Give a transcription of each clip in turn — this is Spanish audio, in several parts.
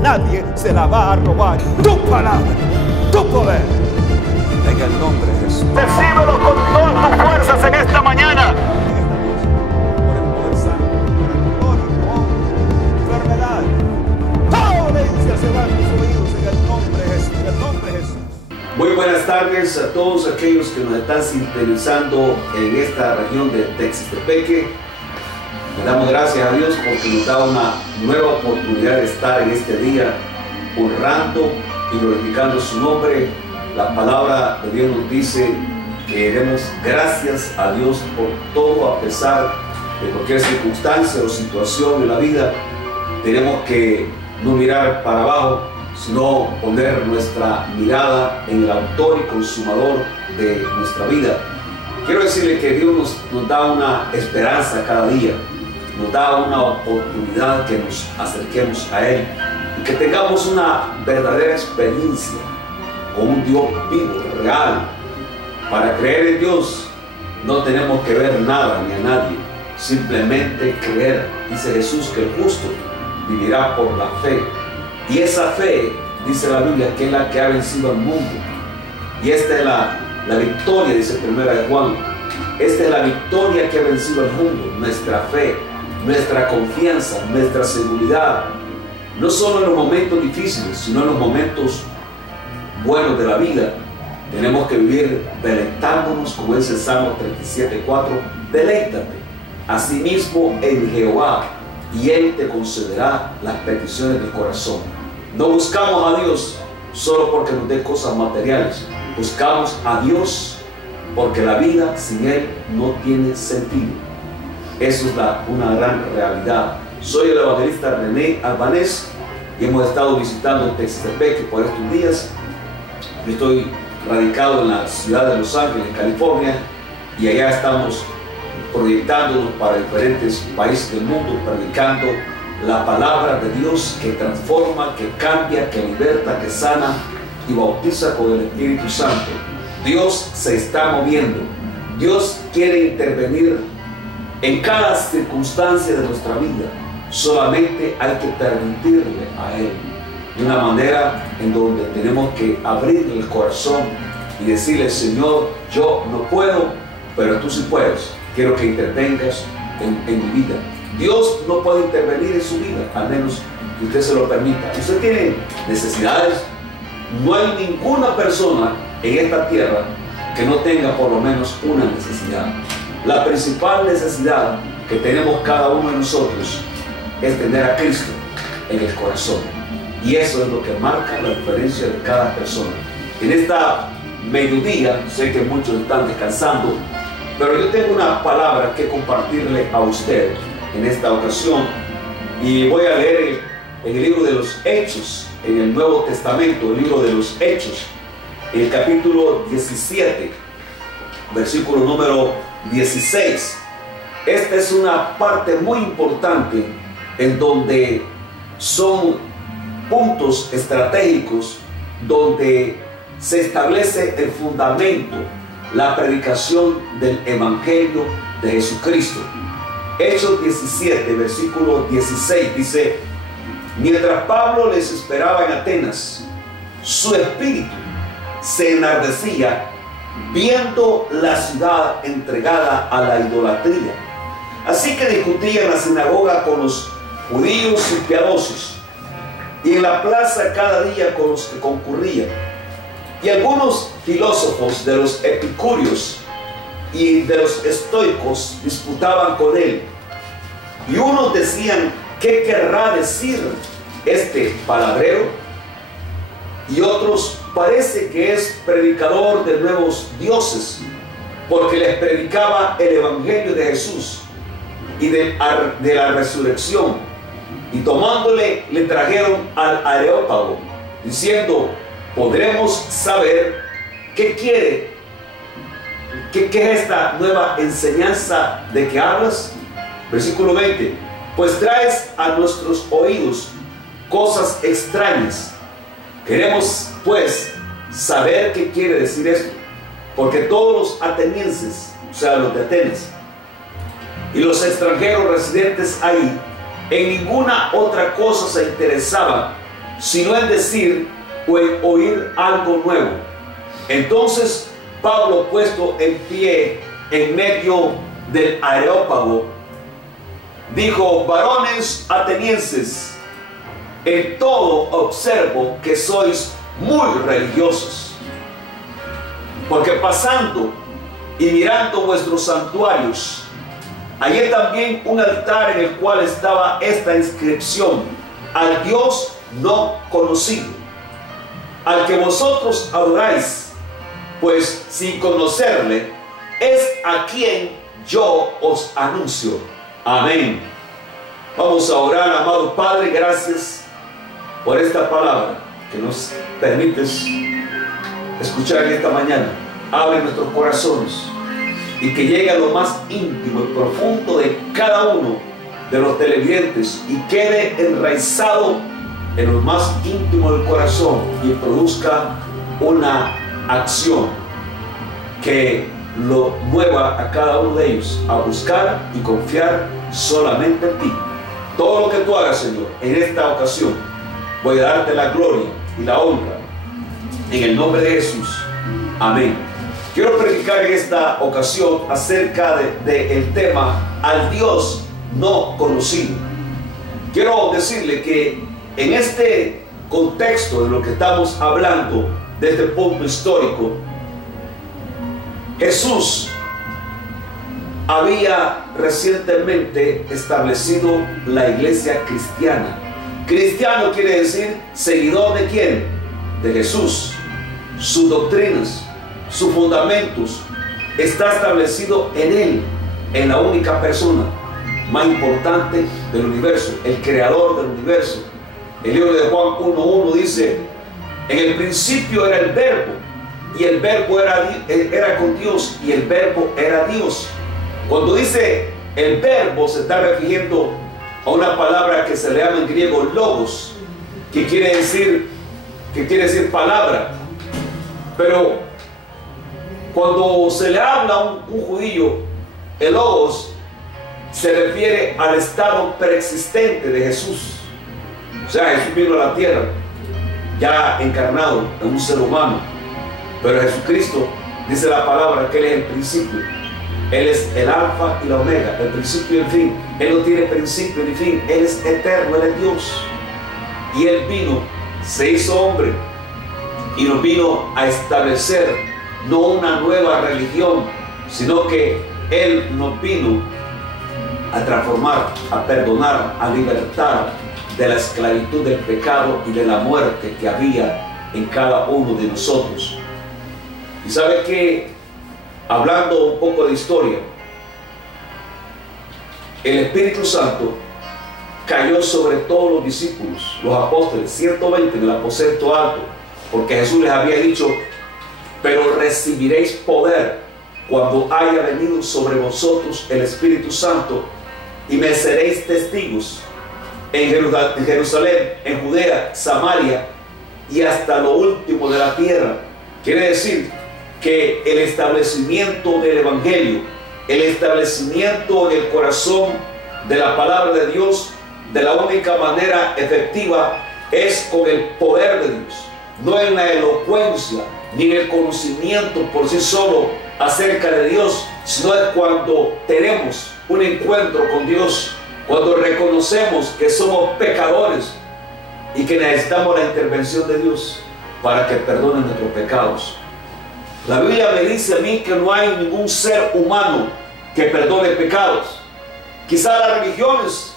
nadie se la va a robar. Tu palabra, tu poder, en el nombre de Jesús. Recíbelo con todas tus fuerzas en esta mañana. Por el poder santo, para tu gloria, enfermedad, toda dolencia se va a tus oídos en el nombre de Jesús, en el nombre de Jesús. Muy buenas tardes a todos aquellos que nos están sintonizando en esta región de Texas-Tepeque. Le damos gracias a Dios porque nos da una nueva oportunidad de estar en este día honrando y glorificando su nombre. La palabra de Dios nos dice que demos gracias a Dios por todo, a pesar de cualquier circunstancia o situación en la vida. Tenemos que no mirar para abajo, sino poner nuestra mirada en el autor y consumador de nuestra vida. Quiero decirle que Dios nos da una esperanza cada día, nos da una oportunidad que nos acerquemos a Él y que tengamos una verdadera experiencia con un Dios vivo, real. Para creer en Dios no tenemos que ver nada ni a nadie, simplemente creer. Dice Jesús que el justo vivirá por la fe. Y esa fe, dice la Biblia, que es la que ha vencido al mundo. Y esta es la victoria, dice 1 de Juan. Esta es la victoria que ha vencido al mundo, nuestra fe, nuestra confianza, nuestra seguridad. No solo en los momentos difíciles, sino en los momentos buenos de la vida. Tenemos que vivir deleitándonos, como dice el Salmo 37:4. Deleítate asimismo en Jehová, y Él te concederá las peticiones del corazón. No buscamos a Dios solo porque nos dé cosas materiales. Buscamos a Dios porque la vida sin Él no tiene sentido. Eso es una gran realidad. Soy el evangelista René Albanés y hemos estado visitando Texas-Tepeque por estos días. Yo estoy radicado en la ciudad de Los Ángeles, California, y allá estamos proyectándonos para diferentes países del mundo, predicando la palabra de Dios que transforma, que cambia, que liberta, que sana y bautiza con el Espíritu Santo. Dios se está moviendo. Dios quiere intervenir en cada circunstancia de nuestra vida. Solamente hay que permitirle a Él, de una manera en donde tenemos que abrirle el corazón y decirle: Señor, yo no puedo, pero tú sí puedes. Quiero que intervengas en mi vida. Dios no puede intervenir en su vida, al menos que usted se lo permita. Usted tiene necesidades. No hay ninguna persona en esta tierra que no tenga por lo menos una necesidad. La principal necesidad que tenemos cada uno de nosotros es tener a Cristo en el corazón. Y eso es lo que marca la diferencia de cada persona. En esta mediodía, sé que muchos están descansando, pero yo tengo una palabra que compartirle a usted en esta ocasión. Y voy a leer en el libro de los Hechos, en el Nuevo Testamento, el libro de los Hechos, en el capítulo 17, versículo número 16. Esta es una parte muy importante en donde son puntos estratégicos donde se establece el fundamento, la predicación del Evangelio de Jesucristo. Hechos 17, versículo 16 dice: mientras Pablo les esperaba en Atenas, su espíritu se enardecía viendo la ciudad entregada a la idolatría. Así que discutía en la sinagoga con los judíos y piadosos, y en la plaza cada día con los que concurrían. Y algunos filósofos de los epicúreos y de los estoicos disputaban con él. Y unos decían: ¿qué querrá decir este palabrero? Y otros: parece que es predicador de nuevos dioses, porque les predicaba el evangelio de Jesús y de la resurrección. Y tomándole, le trajeron al Areópago, diciendo: ¿podremos saber qué quiere? ¿Qué es esta nueva enseñanza de que hablas? Versículo 20: pues traes a nuestros oídos cosas extrañas. Queremos pues saber qué quiere decir esto, porque todos los atenienses, o sea, los de Atenas, y los extranjeros residentes ahí, en ninguna otra cosa se interesaban sino en decir o en oír algo nuevo. Entonces Pablo, puesto en pie en medio del Areópago, dijo: varones atenienses, en todo observo que sois muy religiosos, porque pasando y mirando vuestros santuarios, hallé también un altar en el cual estaba esta inscripción: al Dios no conocido, al que vosotros adoráis, pues sin conocerle, es a quien yo os anuncio. Amén. Vamos a orar. Amado Padre, gracias por esta palabra que nos permites escuchar en esta mañana. Abre nuestros corazones y que llegue a lo más íntimo y profundo de cada uno de los televidentes y quede enraizado en lo más íntimo del corazón y produzca una acción que lo mueva a cada uno de ellos a buscar y confiar solamente en ti. Todo lo que tú hagas, Señor, en esta ocasión, voy a darte la gloria y la honra en el nombre de Jesús. Amén. Quiero predicar en esta ocasión acerca del tema al Dios no conocido. Quiero decirle que en este contexto de lo que estamos hablando, de este punto histórico, Jesús había recientemente establecido la iglesia cristiana. Cristiano quiere decir seguidor ¿de quién? De Jesús. Sus doctrinas, sus fundamentos, está establecido en Él, en la única persona más importante del universo, el creador del universo. El libro de Juan 1:1 dice: en el principio era el verbo, y el verbo era con Dios, y el verbo era Dios. Cuando dice el verbo, se está refiriendo a una palabra que se le llama en griego logos, que quiere decir palabra. Pero cuando se le habla a un judío, el logos se refiere al estado preexistente de Jesús. O sea, Jesús vino a la tierra ya encarnado en un ser humano, pero Jesucristo, dice la palabra, que Él es el principio. Él es el alfa y la omega, el principio y el fin. Él no tiene principio ni fin. Él es eterno, Él es Dios. Y Él vino, se hizo hombre y nos vino a establecer no una nueva religión, sino que Él nos vino a transformar, a perdonar, a libertar de la esclavitud del pecado y de la muerte que había en cada uno de nosotros. Y sabe que, hablando un poco de historia, el Espíritu Santo cayó sobre todos los discípulos, los apóstoles, 120 en el aposento alto, porque Jesús les había dicho: pero recibiréis poder cuando haya venido sobre vosotros el Espíritu Santo, y me seréis testigos en Jerusalén, en Judea, Samaria y hasta lo último de la tierra. Quiere decir que el establecimiento del Evangelio, el establecimiento en el corazón de la palabra de Dios, de la única manera efectiva, es con el poder de Dios, no en la elocuencia ni en el conocimiento por sí solo acerca de Dios, sino es cuando tenemos un encuentro con Dios, cuando reconocemos que somos pecadores y que necesitamos la intervención de Dios para que perdone nuestros pecados. La Biblia me dice a mí que no hay ningún ser humano que perdone pecados. Quizá las religiones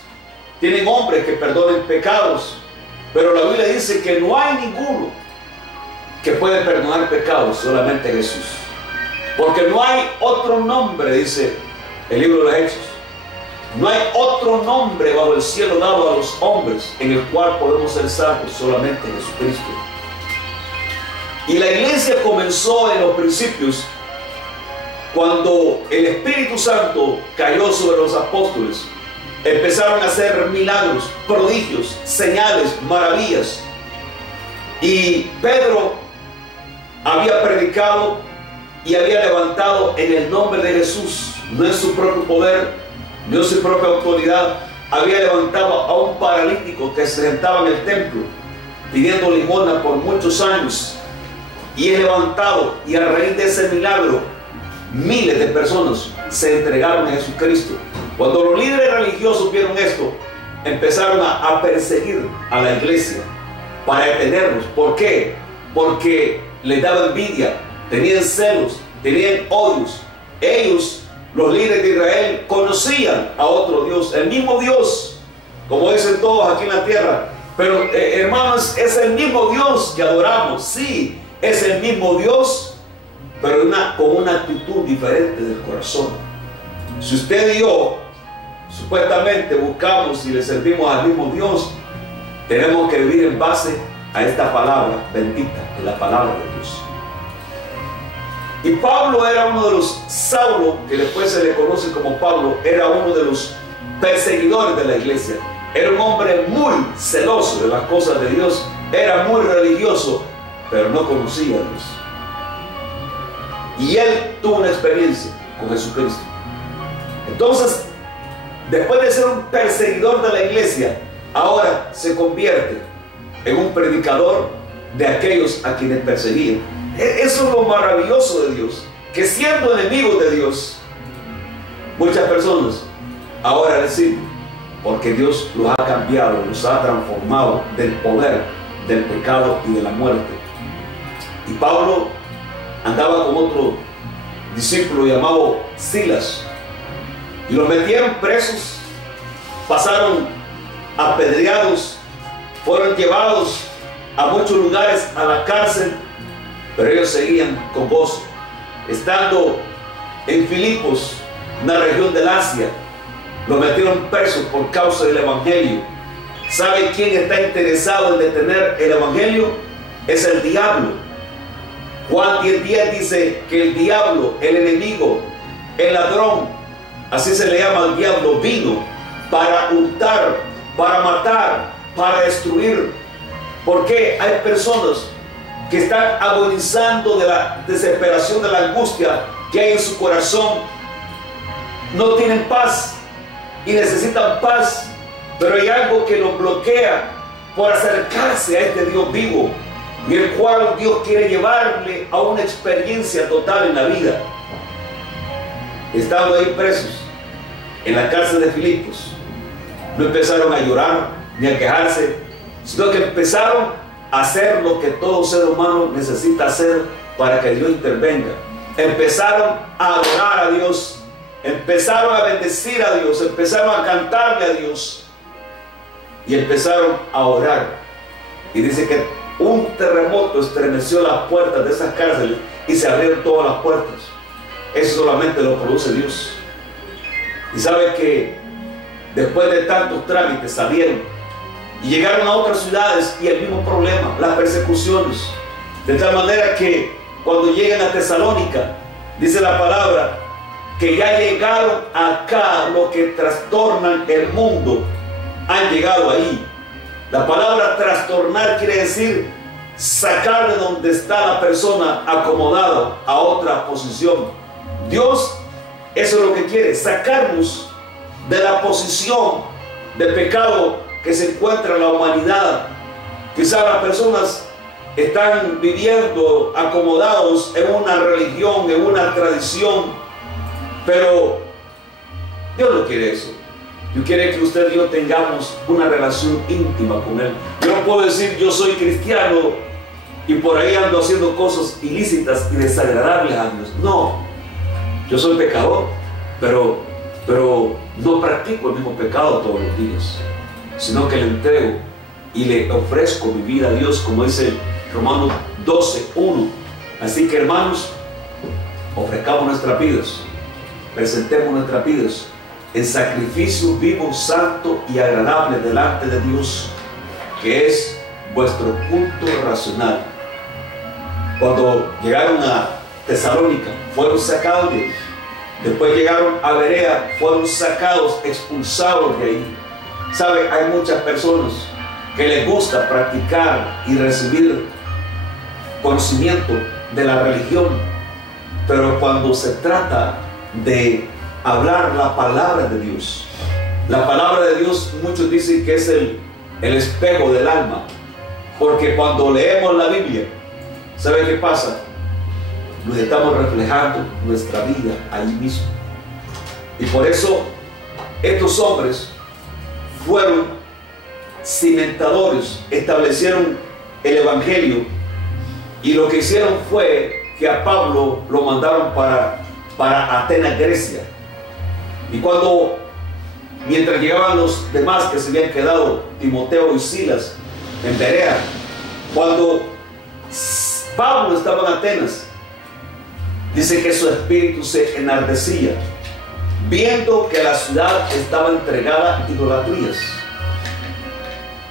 tienen hombres que perdonen pecados, pero la Biblia dice que no hay ninguno que puede perdonar pecados, solamente Jesús. Porque no hay otro nombre, dice el libro de los Hechos, no hay otro nombre bajo el cielo dado a los hombres en el cual podemos ser salvos, solamente Jesucristo. Y la iglesia comenzó en los principios cuando el Espíritu Santo cayó sobre los apóstoles. Empezaron a hacer milagros, prodigios, señales, maravillas. Y Pedro había predicado y había levantado en el nombre de Jesús, no en su propio poder, no en su propia autoridad. Había levantado a un paralítico que se sentaba en el templo pidiendo limosna por muchos años, y es levantado, y a raíz de ese milagro miles de personas se entregaron a Jesucristo. Cuando los líderes religiosos vieron esto, empezaron a perseguir a la iglesia para detenerlos. ¿Por qué? Porque les daba envidia, tenían celos, tenían odios. Ellos, los líderes de Israel, conocían a otro Dios, el mismo Dios, como dicen todos aquí en la tierra. Pero hermanos, es el mismo Dios que adoramos, sí, es el mismo Dios, pero con una actitud diferente del corazón. Si usted y yo supuestamente buscamos y le servimos al mismo Dios, tenemos que vivir en base a esta palabra bendita, de la palabra de Dios. Y Pablo era uno de los, Saulo, que después se le conoce como Pablo, era uno de los perseguidores de la iglesia. Era un hombre muy celoso de las cosas de Dios, era muy religioso, pero no conocía a Dios. Y él tuvo una experiencia con Jesucristo. Entonces, después de ser un perseguidor de la iglesia, ahora se convierte en un predicador de aquellos a quienes perseguían. Eso es lo maravilloso de Dios, que siendo enemigos de Dios, muchas personas ahora le sirven, porque Dios los ha cambiado, los ha transformado del poder, del pecado y de la muerte. Y Pablo andaba con otro discípulo llamado Silas, y los metieron presos, pasaron apedreados, fueron llevados a muchos lugares, a la cárcel, pero ellos seguían con gozo. Estando en Filipos, una región del Asia, los metieron presos por causa del evangelio. ¿Sabe quién está interesado en detener el evangelio? Es el diablo. Juan 10:10 dice que el diablo, el enemigo, el ladrón, así se le llama al diablo, vino para hurtar, para matar, para destruir. Porque hay personas que están agonizando de la desesperación, de la angustia que hay en su corazón. No tienen paz y necesitan paz, pero hay algo que los bloquea por acercarse a este Dios vivo, y el cual Dios quiere llevarle a una experiencia total en la vida. Estando ahí presos en la cárcel de Filipos, no empezaron a llorar ni a quejarse, sino que empezaron a hacer lo que todo ser humano necesita hacer para que Dios intervenga. Empezaron a adorar a Dios, empezaron a bendecir a Dios, empezaron a cantarle a Dios y empezaron a orar. Y dice que un terremoto estremeció las puertas de esas cárceles y se abrieron todas las puertas. Eso solamente lo produce Dios. Y sabe que después de tantos trámites salieron y llegaron a otras ciudades, y el mismo problema, las persecuciones, de tal manera que cuando llegan a Tesalónica, dice la palabra que ya llegaron acá los que trastornan el mundo, han llegado ahí. La palabra trastornar quiere decir sacar de donde está la persona acomodada a otra posición. Dios, eso es lo que quiere, sacarnos de la posición de pecado que se encuentra en la humanidad. Quizás las personas están viviendo acomodados en una religión, en una tradición, pero Dios no quiere eso. Dios quiere que usted y yo tengamos una relación íntima con Él. Yo no puedo decir yo soy cristiano y por ahí ando haciendo cosas ilícitas y desagradables a Dios. No, yo soy pecador, pero no practico el mismo pecado todos los días, sino que le entrego y le ofrezco mi vida a Dios, como dice Romanos 12:1. Así que, hermanos, ofrezcamos nuestras vidas, presentemos nuestras vidas en sacrificio vivo, santo y agradable delante de Dios, que es vuestro culto racional. Cuando llegaron a Tesalónica, fueron sacados de ahí. Después llegaron a Berea, fueron sacados, expulsados de ahí. ¿Sabe? Hay muchas personas que les gusta practicar y recibir conocimiento de la religión, pero cuando se trata de hablar la palabra de Dios, la palabra de Dios, muchos dicen que es el espejo del alma. Porque cuando leemos la Biblia, ¿sabe qué pasa? Nos estamos reflejando nuestra vida ahí mismo. Y por eso estos hombres fueron cimentadores, establecieron el Evangelio, y lo que hicieron fue que a Pablo lo mandaron para Atenas, Grecia. Y mientras llegaban los demás que se habían quedado, Timoteo y Silas, en Berea, cuando Pablo estaba en Atenas, dice que su espíritu se enardecía, viendo que la ciudad estaba entregada a idolatrías.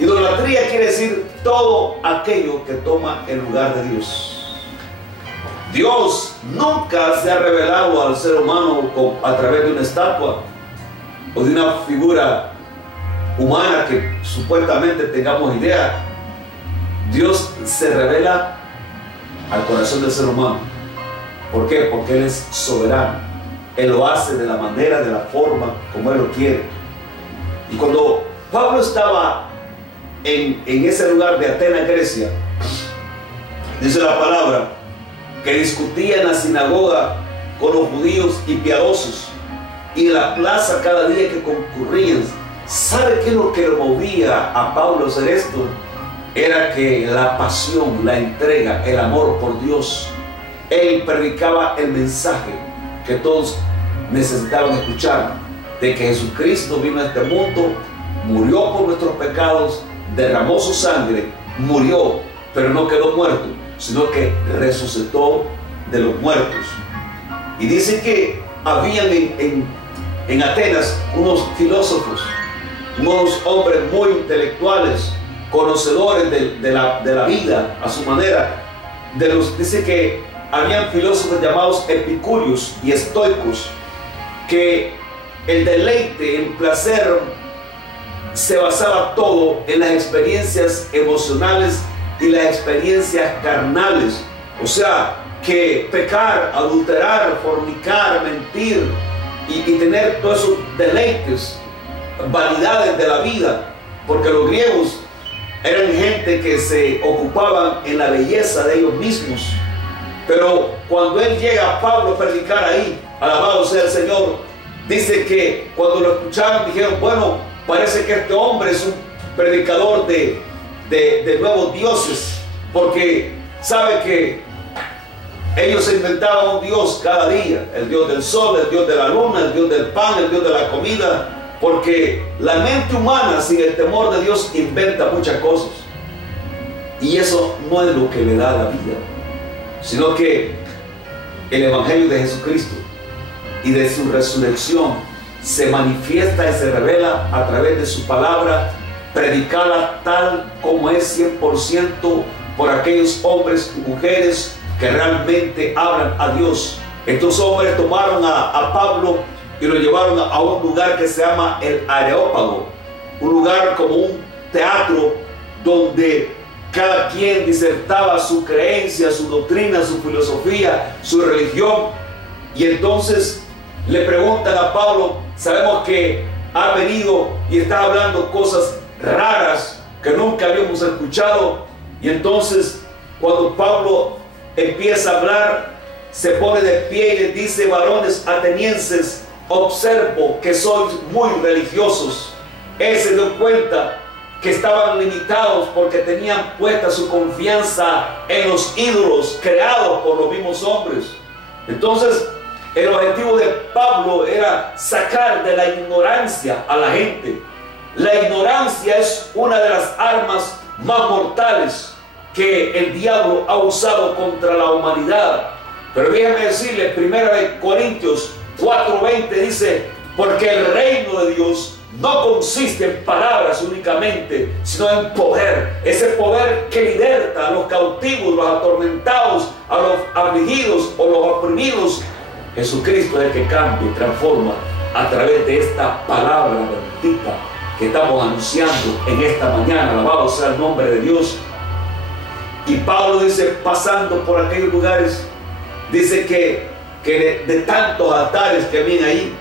Idolatría quiere decir todo aquello que toma el lugar de Dios. Dios nunca se ha revelado al ser humano a través de una estatua o de una figura humana que supuestamente tengamos idea. Dios se revela al corazón del ser humano. ¿Por qué? Porque Él es soberano. Él lo hace de la manera, de la forma como Él lo quiere. Y cuando Pablo estaba en ese lugar de Atenas, Grecia, dice la palabra que discutía en la sinagoga con los judíos y piadosos, y en la plaza cada día que concurrían. ¿Sabe qué es lo que lo movía a Pablo a hacer esto? Era que la pasión, la entrega, el amor por Dios. Él predicaba el mensaje que todos necesitaban escuchar, de que Jesucristo vino a este mundo, murió por nuestros pecados, derramó su sangre, murió, pero no quedó muerto, sino que resucitó de los muertos. Y dice que habían en Atenas unos filósofos, unos hombres muy intelectuales, conocedores de la vida a su manera. Dice que habían filósofos llamados epicúreos y estoicos, que el deleite, el placer, se basaba todo en las experiencias emocionales y las experiencias carnales. O sea, que pecar, adulterar, fornicar, mentir y tener todos esos deleites, vanidades de la vida, porque los griegos eran gente que se ocupaban en la belleza de ellos mismos. Pero cuando él llega a Pablo a predicar ahí, alabado sea el Señor, dice que cuando lo escucharon dijeron, bueno, parece que este hombre es un predicador de nuevos dioses, porque sabe que ellos se inventaban un dios cada día, el dios del sol, el dios de la luna, el dios del pan, el dios de la comida, porque la mente humana sin el temor de Dios inventa muchas cosas, y eso no es lo que le da la vida, sino que el Evangelio de Jesucristo y de su resurrección se manifiesta y se revela a través de su palabra, predicada tal como es 100% por aquellos hombres y mujeres que realmente hablan a Dios. Estos hombres tomaron a Pablo y lo llevaron a un lugar que se llama el Areópago, un lugar como un teatro donde cada quien disertaba su creencia, su doctrina, su filosofía, su religión. Y entonces le preguntan a Pablo, sabemos que ha venido y está hablando cosas raras que nunca habíamos escuchado. Y entonces cuando Pablo empieza a hablar, se pone de pie y les dice, varones atenienses, observo que sois muy religiosos. Él se dio cuenta que estaban limitados porque tenían puesta su confianza en los ídolos creados por los mismos hombres. Entonces el objetivo de Pablo era sacar de la ignorancia a la gente. La ignorancia es una de las armas más mortales que el diablo ha usado contra la humanidad. Pero déjame decirle, 1 Corintios 4:20 dice, porque el reino de Dios no consiste en palabras únicamente, sino en poder. Ese poder que liberta a los cautivos, los atormentados, a los afligidos o los oprimidos. Jesucristo es el que cambia y transforma a través de esta palabra bendita que estamos anunciando en esta mañana. Alabado sea el nombre de Dios. Y Pablo dice, pasando por aquellos lugares, dice que de tantos altares que había ahí,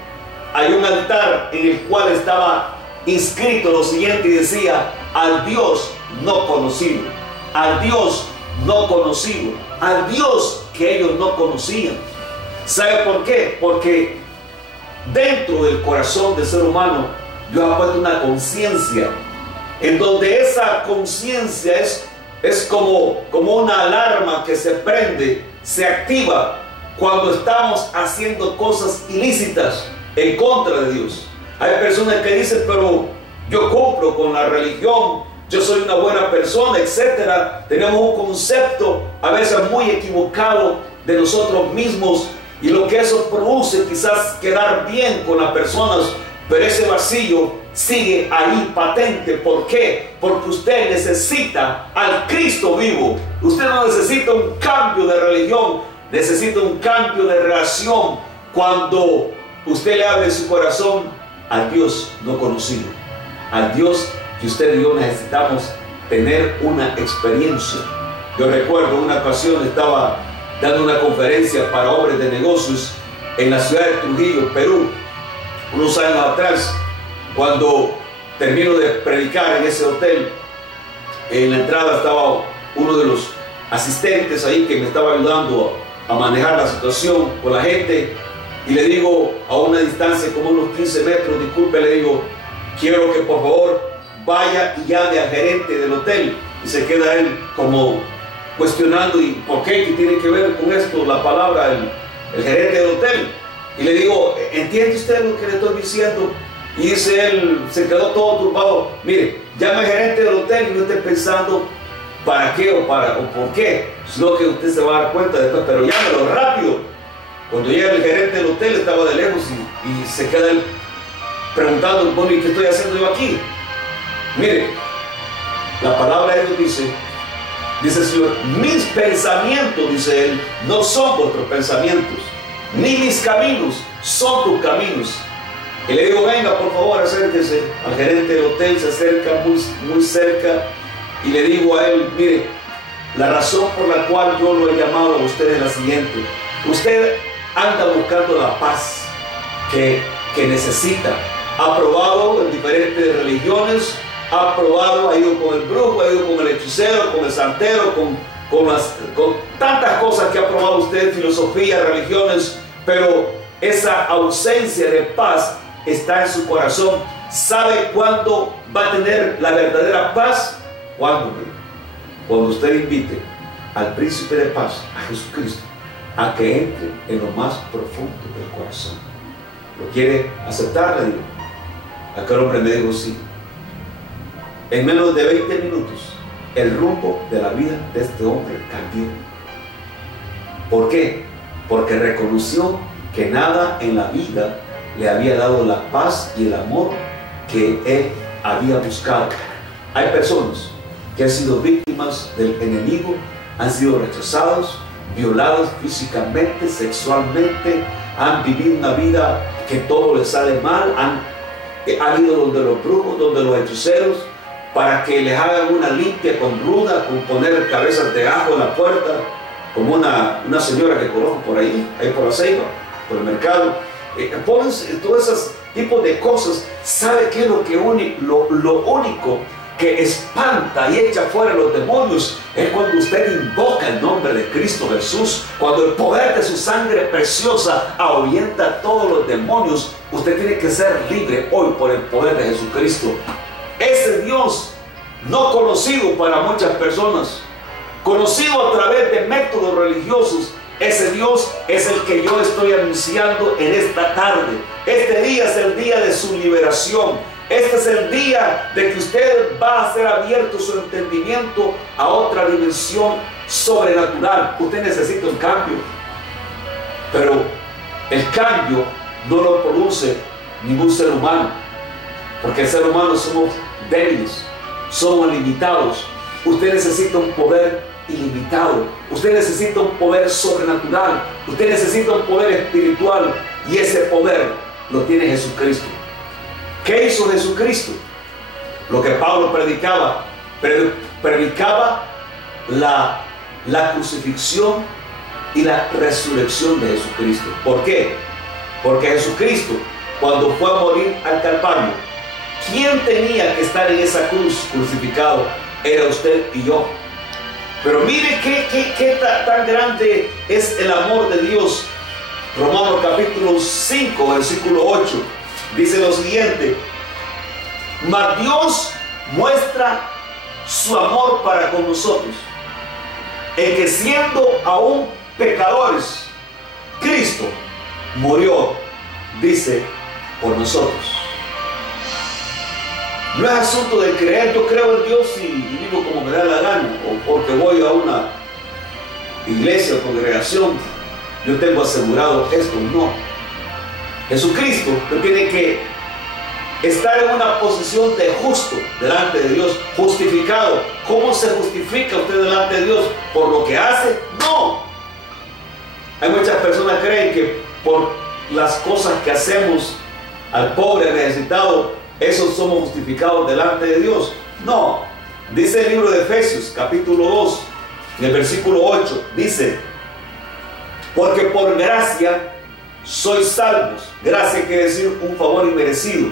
hay un altar en el cual estaba inscrito lo siguiente y decía, al Dios no conocido. al Dios no conocido, al Dios que ellos no conocían. ¿Sabe por qué? Porque dentro del corazón del ser humano Dios ha puesto una conciencia, en donde esa conciencia es como una alarma que se prende, se activa cuando estamos haciendo cosas ilícitas en contra de Dios. Hay personas que dicen, pero yo cumplo con la religión, yo soy una buena persona, etc. Tenemos un concepto a veces muy equivocado de nosotros mismos, y lo que eso produce quizás quedar bien con las personas, pero ese vacío sigue ahí patente. ¿Por qué? Porque usted necesita al Cristo vivo. Usted no necesita un cambio de religión, necesita un cambio de relación cuando usted le abre su corazón al Dios no conocido, al Dios que usted y yo necesitamos tener una experiencia. Yo recuerdo una ocasión estaba dando una conferencia para hombres de negocios en la ciudad de Trujillo, Perú, unos años atrás. Cuando termino de predicar en ese hotel, en la entrada estaba uno de los asistentes ahí que me estaba ayudando a manejar la situación con la gente, y le digo a una distancia como unos 15 metros, disculpe, le digo, quiero que por favor vaya y llame al gerente del hotel. Y se queda él como cuestionando, ¿y por qué? ¿Qué tiene que ver con esto la palabra el gerente del hotel? Y le digo, ¿entiende usted lo que le estoy diciendo? Y dice él, se quedó todo turbado, mire, llame al gerente del hotel y no esté pensando para qué o por qué, sino que usted se va a dar cuenta después, pero llámelo rápido. Cuando llega el gerente del hotel, estaba de lejos y se queda él preguntando, bueno, ¿y qué estoy haciendo yo aquí? Mire, la palabra de Dios dice el Señor, mis pensamientos, dice él, no son vuestros pensamientos, ni mis caminos son tus caminos. Y le digo, venga, por favor, acérquese. Al gerente del hotel se acerca muy cerca, y le digo a él, mire, la razón por la cual yo lo he llamado a usted es la siguiente. Usted anda buscando la paz que necesita. Ha probado en diferentes religiones, ha probado, ha ido con el brujo, ha ido con el hechicero, con el santero, con tantas cosas que ha probado usted, filosofía, religiones, pero esa ausencia de paz está en su corazón. ¿Sabe cuándo va a tener la verdadera paz? ¿Cuándo? Cuando usted invite al príncipe de paz, a Jesucristo, a que entre en lo más profundo del corazón. ¿Lo quiere aceptar? Le digo. Aquel hombre me dijo sí. En menos de 20 minutos, el rumbo de la vida de este hombre cambió. ¿Por qué? Porque reconoció que nada en la vida le había dado la paz y el amor que él había buscado. Hay personas que han sido víctimas del enemigo, han sido rechazados, violados físicamente, sexualmente, han vivido una vida que todo les sale mal, han ido donde los brujos, donde los hechiceros, para que les hagan una limpia con ruda, con poner cabezas de ajo en la puerta, como una señora que conozco por ahí por la Ceiba, por el mercado. Ponen todos esos tipos de cosas. ¿Sabe qué es lo único que espanta y echa fuera los demonios? Es cuando usted invoca el nombre de Cristo Jesús, cuando el poder de su sangre preciosa ahuyenta a todos los demonios. Usted tiene que ser libre hoy por el poder de Jesucristo. Ese Dios no conocido para muchas personas, conocido a través de métodos religiosos, ese Dios es el que yo estoy anunciando en esta tarde. Este día es el día de su liberación. Este es el día de que usted va a ser abierto su entendimiento a otra dimensión sobrenatural. Usted necesita un cambio, pero el cambio no lo produce ningún ser humano, porque el ser humano somos débiles, somos limitados. Usted necesita un poder ilimitado, usted necesita un poder sobrenatural, usted necesita un poder espiritual, y ese poder lo tiene Jesucristo. ¿Qué hizo Jesucristo? Lo que Pablo predicaba, predicaba la crucifixión y la resurrección de Jesucristo. ¿Por qué? Porque Jesucristo, cuando fue a morir al Calvario, ¿quién tenía que estar en esa cruz crucificado? Era usted y yo. Pero mire qué tan grande es el amor de Dios. Romanos capítulo 5, versículo 8, dice lo siguiente: mas Dios muestra su amor para con nosotros, en que siendo aún pecadores, Cristo murió, dice, por nosotros. No es asunto de creer, yo creo en Dios y vivo como me da la gana, o porque voy a una iglesia o congregación, yo tengo asegurado esto. No. Jesucristo tiene que estar en una posición de justo delante de Dios, justificado. ¿Cómo se justifica usted delante de Dios? ¿Por lo que hace? No. Hay muchas personas que creen que por las cosas que hacemos al pobre, necesitado, esos somos justificados delante de Dios. No. Dice el libro de Efesios, capítulo 2, en el versículo 8, dice: porque por gracia sois salvos. Gracia quiere decir un favor inmerecido.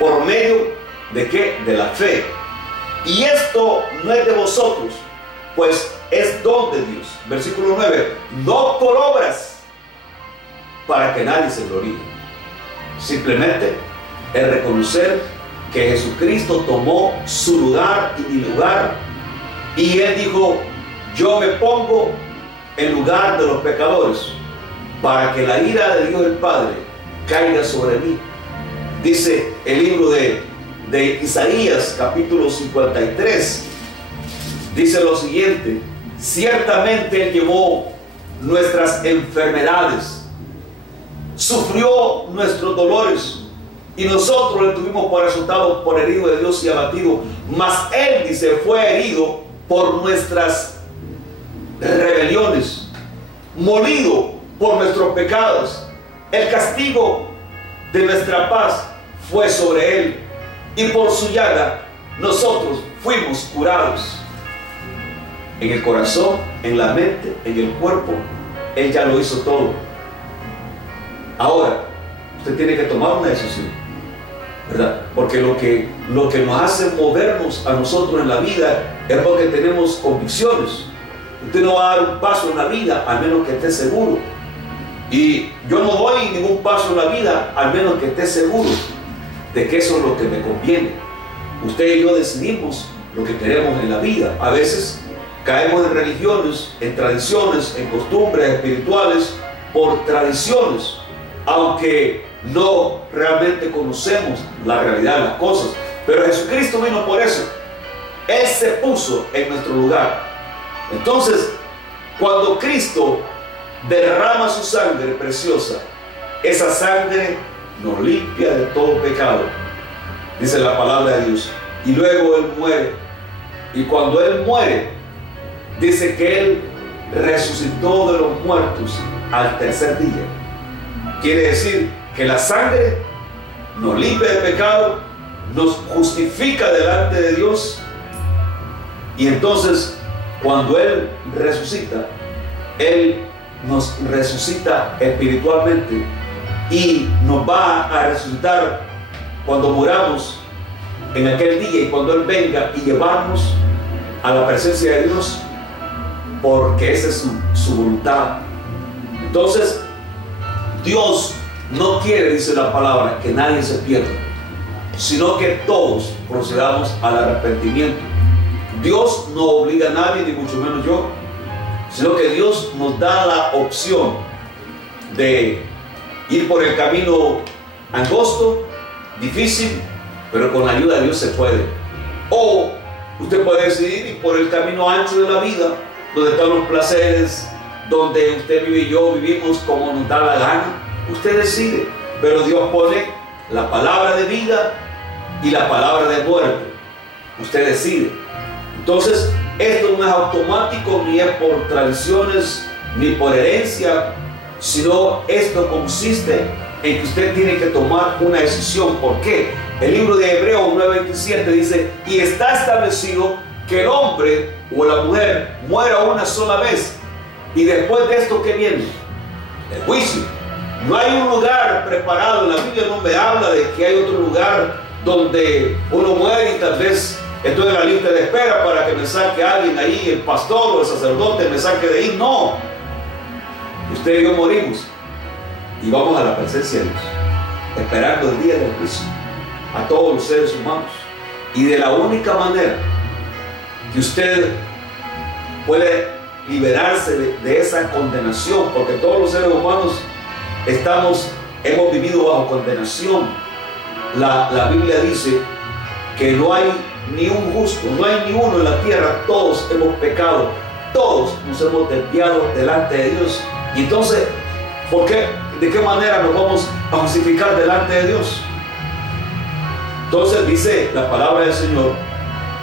¿Por medio de qué? De la fe. Y esto no es de vosotros, pues es don de Dios. Versículo 9: no por obras, para que nadie se gloríe. Simplemente es reconocer que Jesucristo tomó su lugar y mi lugar, y Él dijo: yo me pongo en lugar de los pecadores, para que la ira de Dios el Padre caiga sobre mí. Dice el libro de Isaías, capítulo 53, dice lo siguiente: ciertamente Él llevó nuestras enfermedades, sufrió nuestros dolores, y nosotros le tuvimos por resultado por herido de Dios y abatido. Mas Él, dice, fue herido por nuestras rebeliones, molido por nuestros pecados. El castigo de nuestra paz fue sobre Él, y por su llaga nosotros fuimos curados. En el corazón, en la mente, en el cuerpo, Él ya lo hizo todo. Ahora, usted tiene que tomar una decisión, ¿verdad? Porque lo que nos hace movernos a nosotros en la vida es porque tenemos convicciones. Usted no va a dar un paso en la vida al menos que esté seguro. Y yo no doy ningún paso en la vida al menos que esté seguro de que eso es lo que me conviene. Usted y yo decidimos lo que queremos en la vida. A veces caemos en religiones, en tradiciones, en costumbres espirituales por tradiciones, aunque no realmente conocemos la realidad de las cosas. Pero Jesucristo vino por eso. Él se puso en nuestro lugar. Entonces, cuando Cristo derrama su sangre preciosa, esa sangre nos limpia de todo pecado, dice la palabra de Dios. Y luego Él muere. Y cuando Él muere, dice que Él resucitó de los muertos al tercer día. Quiere decir que la sangre nos limpia de pecado, nos justifica delante de Dios. Y entonces, cuando Él resucita, Él nos resucita espiritualmente y nos va a resucitar cuando muramos en aquel día, y cuando Él venga y llevarnos a la presencia de Dios, porque esa es su voluntad. Entonces, Dios no quiere, dice la palabra, que nadie se pierda, sino que todos procedamos al arrepentimiento. Dios no obliga a nadie, ni mucho menos yo, sino que Dios nos da la opción de ir por el camino angosto, difícil, pero con la ayuda de Dios se puede. O usted puede decidir ir por el camino ancho de la vida, donde están los placeres, donde usted vive y yo vivimos como nos da la gana. Usted decide, pero Dios pone la palabra de vida y la palabra de muerte. Usted decide. Entonces, esto no es automático, ni es por tradiciones, ni por herencia, sino esto consiste en que usted tiene que tomar una decisión. ¿Por qué? El libro de Hebreos 9:27 dice: y está establecido que el hombre o la mujer muera una sola vez, y después de esto, ¿qué viene? El juicio. No hay un lugar preparado. En la Biblia no me habla de que hay otro lugar donde uno muere y tal vez estoy en la lista de espera para que me saque alguien ahí, el pastor o el sacerdote me saque de ahí. No. Usted y yo morimos y vamos a la presencia de Dios, esperando el día del juicio a todos los seres humanos. Y de la única manera que usted puede liberarse de esa condenación, porque todos los seres humanos hemos vivido bajo condenación. La Biblia dice que no hay ni un justo, no hay ni uno en la tierra, todos hemos pecado, todos nos hemos desviado delante de Dios. Y entonces, ¿por qué? ¿De qué manera nos vamos a justificar delante de Dios? Entonces dice la palabra del Señor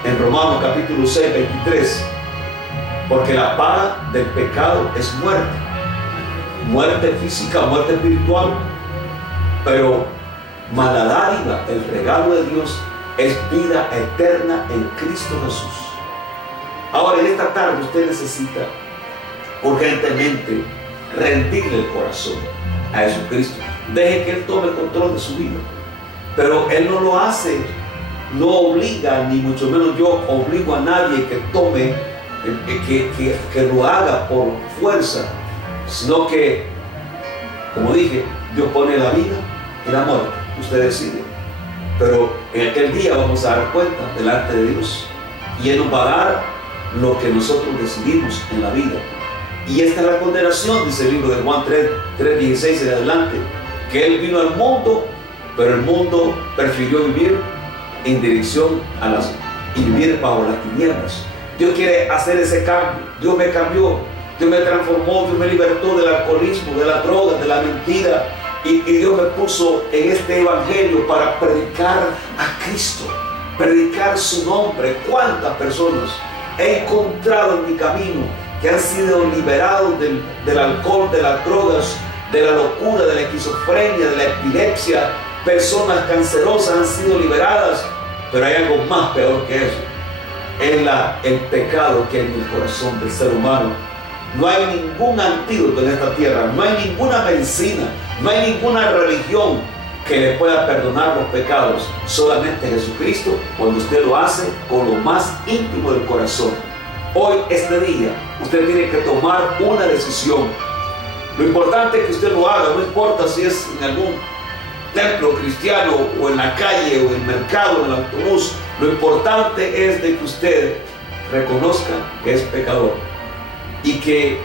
en Romanos capítulo 6, 23, porque la paga del pecado es muerte, muerte física, muerte espiritual, pero la dádiva, el regalo de Dios, es vida eterna en Cristo Jesús. Ahora, en esta tarde usted necesita urgentemente rendirle el corazón a Jesucristo. Deje que Él tome el control de su vida. Pero Él no lo hace, no obliga, ni mucho menos yo obligo a nadie que tome, que lo haga por fuerza, sino que, como dije, Dios pone la vida y la muerte. Usted decide. Pero en aquel día vamos a dar cuenta delante de Dios y Él nos va a dar lo que nosotros decidimos en la vida. Y esta es la condenación, dice el libro de Juan 3:16 en adelante, que Él vino al mundo, pero el mundo prefirió vivir en dirección y vivir bajo las tinieblas. Dios quiere hacer ese cambio. Dios me cambió, Dios me transformó, Dios me libertó del alcoholismo, de la droga, de la mentira. Y Dios me puso en este evangelio para predicar a Cristo, predicar su nombre. ¿Cuántas personas he encontrado en mi camino que han sido liberados del alcohol, de las drogas, de la locura, de la esquizofrenia, de la epilepsia? Personas cancerosas han sido liberadas, pero hay algo más peor que eso. Es el pecado que hay en el corazón del ser humano. No hay ningún antídoto en esta tierra, no hay ninguna medicina, no hay ninguna religión que le pueda perdonar los pecados. Solamente Jesucristo, cuando usted lo hace con lo más íntimo del corazón. Hoy, este día, usted tiene que tomar una decisión. Lo importante es que usted lo haga, no importa si es en algún templo cristiano o en la calle o en el mercado o en el autobús. Lo importante es de que usted reconozca que es pecador y que,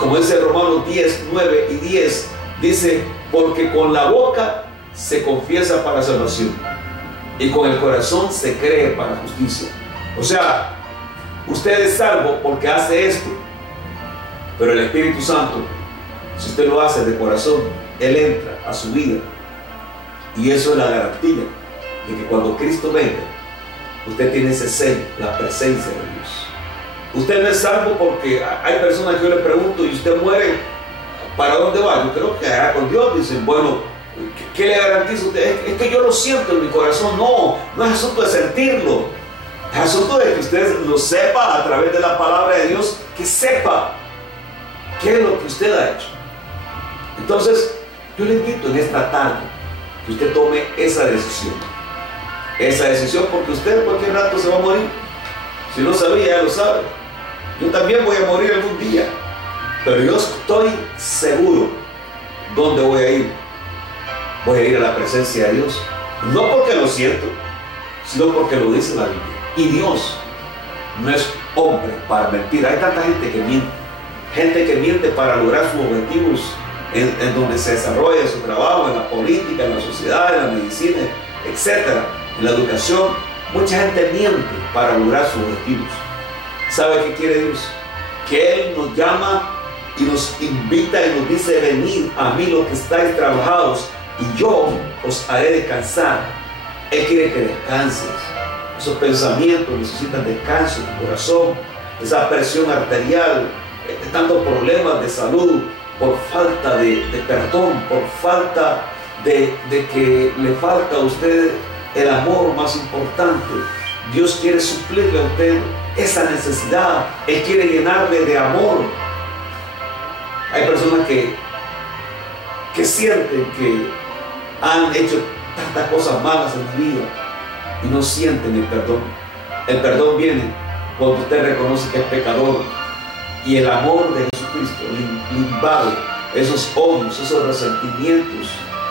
como dice Romanos 10, 9 y 10, dice, porque con la boca se confiesa para salvación y con el corazón se cree para justicia. O sea, usted es salvo porque hace esto, pero el Espíritu Santo, si usted lo hace de corazón, Él entra a su vida. Y eso es la garantía de que cuando Cristo venga, usted tiene ese sello, la presencia de Dios. Usted no es salvo porque hay personas que yo le pregunto, ¿y usted muere? ¿Para dónde va? Yo creo que allá con Dios. Dicen, bueno, ¿qué le garantiza a usted? Es que yo lo siento en mi corazón. No, no es asunto de sentirlo. Es asunto de que usted lo sepa a través de la palabra de Dios, que sepa qué es lo que usted ha hecho. Entonces, yo le invito en esta tarde que usted tome esa decisión. Esa decisión, porque usted en cualquier rato se va a morir. Si no sabía, ya lo sabe. Yo también voy a morir algún día. Pero yo estoy seguro dónde voy a ir. Voy a ir a la presencia de Dios. No porque lo siento, sino porque lo dice la Biblia. Y Dios no es hombre para mentir. Hay tanta gente que miente. Gente que miente para lograr sus objetivos en donde se desarrolla su trabajo, en la política, en la sociedad, en la medicina, etc. En la educación. Mucha gente miente para lograr sus objetivos. ¿Sabe qué quiere Dios? Que Él nos llama y nos invita y nos dice, venid a mí los que estáis trabajados y yo os haré descansar. Él quiere que descanses. Esos pensamientos necesitan descanso en tu corazón. Esa presión arterial, tantos problemas de salud por falta de perdón, por falta de que le falta a usted el amor más importante. Dios quiere suplirle a usted esa necesidad. Él quiere llenarle de amor. Hay personas que sienten que han hecho tantas cosas malas en la vida y no sienten el perdón. El perdón viene cuando usted reconoce que es pecador y el amor de Jesucristo le invade esos odios, esos resentimientos,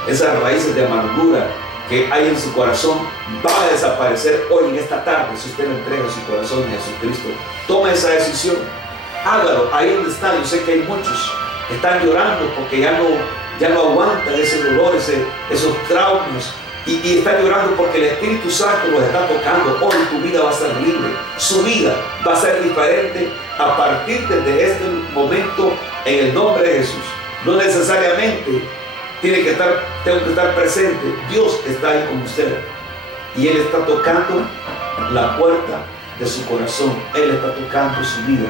esas raíces de amargura que hay en su corazón. Va a desaparecer hoy en esta tarde si usted le entrega su corazón a Jesucristo. Tome esa decisión, hágalo ahí donde está. Yo sé que hay muchos que están llorando porque ya no aguantan ese dolor, esos traumas, y están llorando porque el Espíritu Santo los está tocando. Hoy tu vida va a ser libre, su vida va a ser diferente a partir de este momento en el nombre de Jesús. No necesariamente tengo que estar presente. Dios está ahí con usted y Él está tocando la puerta de su corazón. Él está tocando su vida.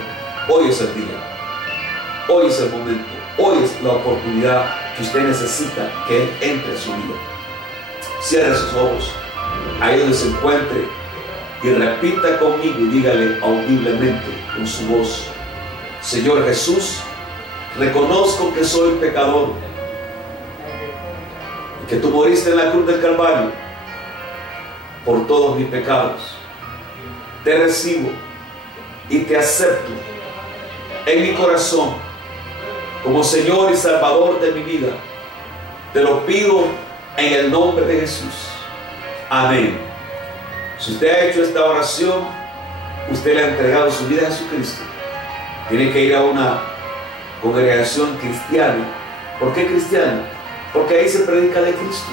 Hoy es el día, hoy es el momento, hoy es la oportunidad que usted necesita que Él entre a su vida. Cierre sus ojos ahí donde se encuentre y repita conmigo y dígale audiblemente con su voz: Señor Jesús, reconozco que soy pecador y que tú moriste en la cruz del Calvario por todos mis pecados. Te recibo y te acepto en mi corazón como Señor y Salvador de mi vida. Te lo pido en el nombre de Jesús. Amén. Si usted ha hecho esta oración, usted le ha entregado su vida a Jesucristo. Tiene que ir a una congregación cristiana. ¿Por qué cristiana? Porque ahí se predica de Cristo,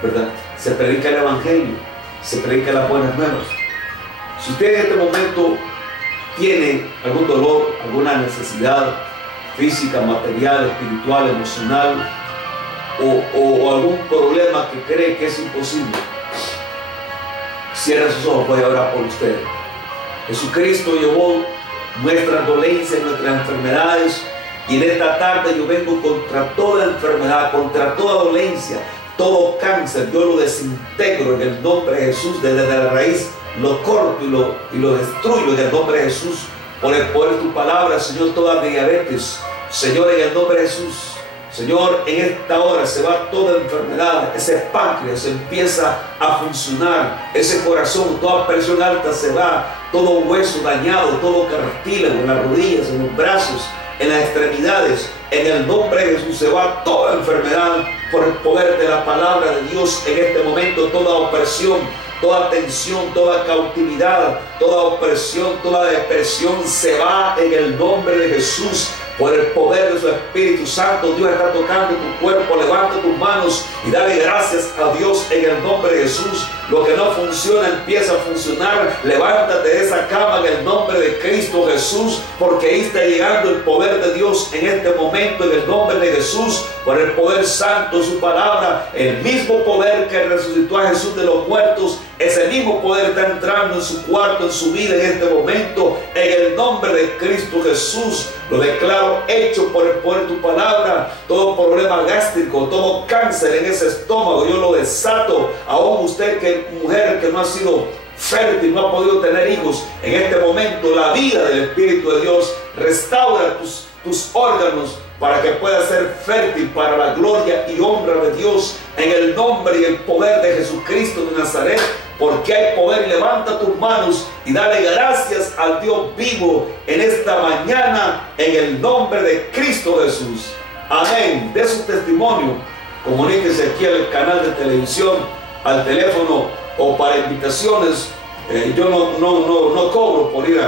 ¿verdad? Se predica el Evangelio, se predica las buenas nuevas. Si usted en este momento tiene algún dolor, alguna necesidad física, material, espiritual, emocional, o algún problema que cree que es imposible, cierre sus ojos, voy a orar por usted. Jesucristo llevó nuestras dolencias, nuestras enfermedades, y en esta tarde yo vengo contra toda enfermedad, contra toda dolencia, todo cáncer. Yo lo desintegro en el nombre de Jesús, desde la raíz lo corto y lo destruyo en el nombre de Jesús, por el poder de tu palabra. Señor, toda diabetes, Señor, en el nombre de Jesús. Señor, en esta hora se va toda enfermedad, ese páncreas empieza a funcionar, ese corazón, toda presión alta se va, todo hueso dañado, todo cartílago en las rodillas, en los brazos, en las extremidades, en el nombre de Jesús se va toda enfermedad por el poder de la palabra de Dios. En este momento toda opresión, toda tensión, toda cautividad, toda opresión, toda depresión se va en el nombre de Jesús. Por el poder de su Espíritu Santo, Dios está tocando tu cuerpo. Levanta tus manos y dale gracias a Dios en el nombre de Jesús. Lo que no funciona empieza a funcionar. Levántate de esa cama en el nombre de Cristo Jesús, porque ahí está llegando el poder de Dios en este momento, en el nombre de Jesús, por el poder santo de su palabra. El mismo poder que resucitó a Jesús de los muertos, ese mismo poder está entrando en su cuarto, en su vida en este momento, en el nombre de Cristo Jesús. Lo declaro hecho por el poder de tu palabra. Todo problema gástrico, todo cáncer en ese estómago, yo lo desato. Aún usted, mujer que no ha sido fértil, no ha podido tener hijos, en este momento la vida del Espíritu de Dios restaura tus órganos para que puedas ser fértil para la gloria y honra de Dios, en el nombre y el poder de Jesucristo de Nazaret. Porque hay poder. Levanta tus manos y dale gracias al Dios vivo en esta mañana, en el nombre de Cristo Jesús. Amén. De su testimonio, comuníquese aquí al canal de televisión, al teléfono, o para invitaciones. Yo no cobro por ir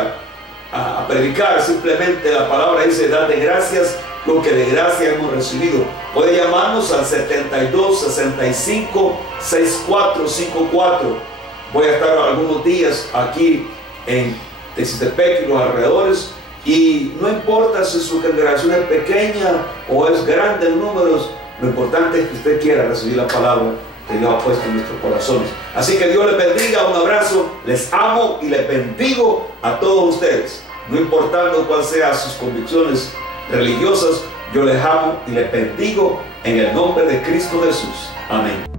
a predicar. Simplemente la palabra dice: date gracias lo que de gracia hemos recibido. Puede llamarnos al 72 65 6454. Voy a estar algunos días aquí en Texitepec y los alrededores, y no importa si su congregación es pequeña o es grande en números, lo importante es que usted quiera recibir la palabra que Dios ha puesto en nuestros corazones. Así que Dios les bendiga, un abrazo, les amo y les bendigo a todos ustedes. No importando cuáles sean sus convicciones religiosas, yo les amo y les bendigo en el nombre de Cristo Jesús. Amén.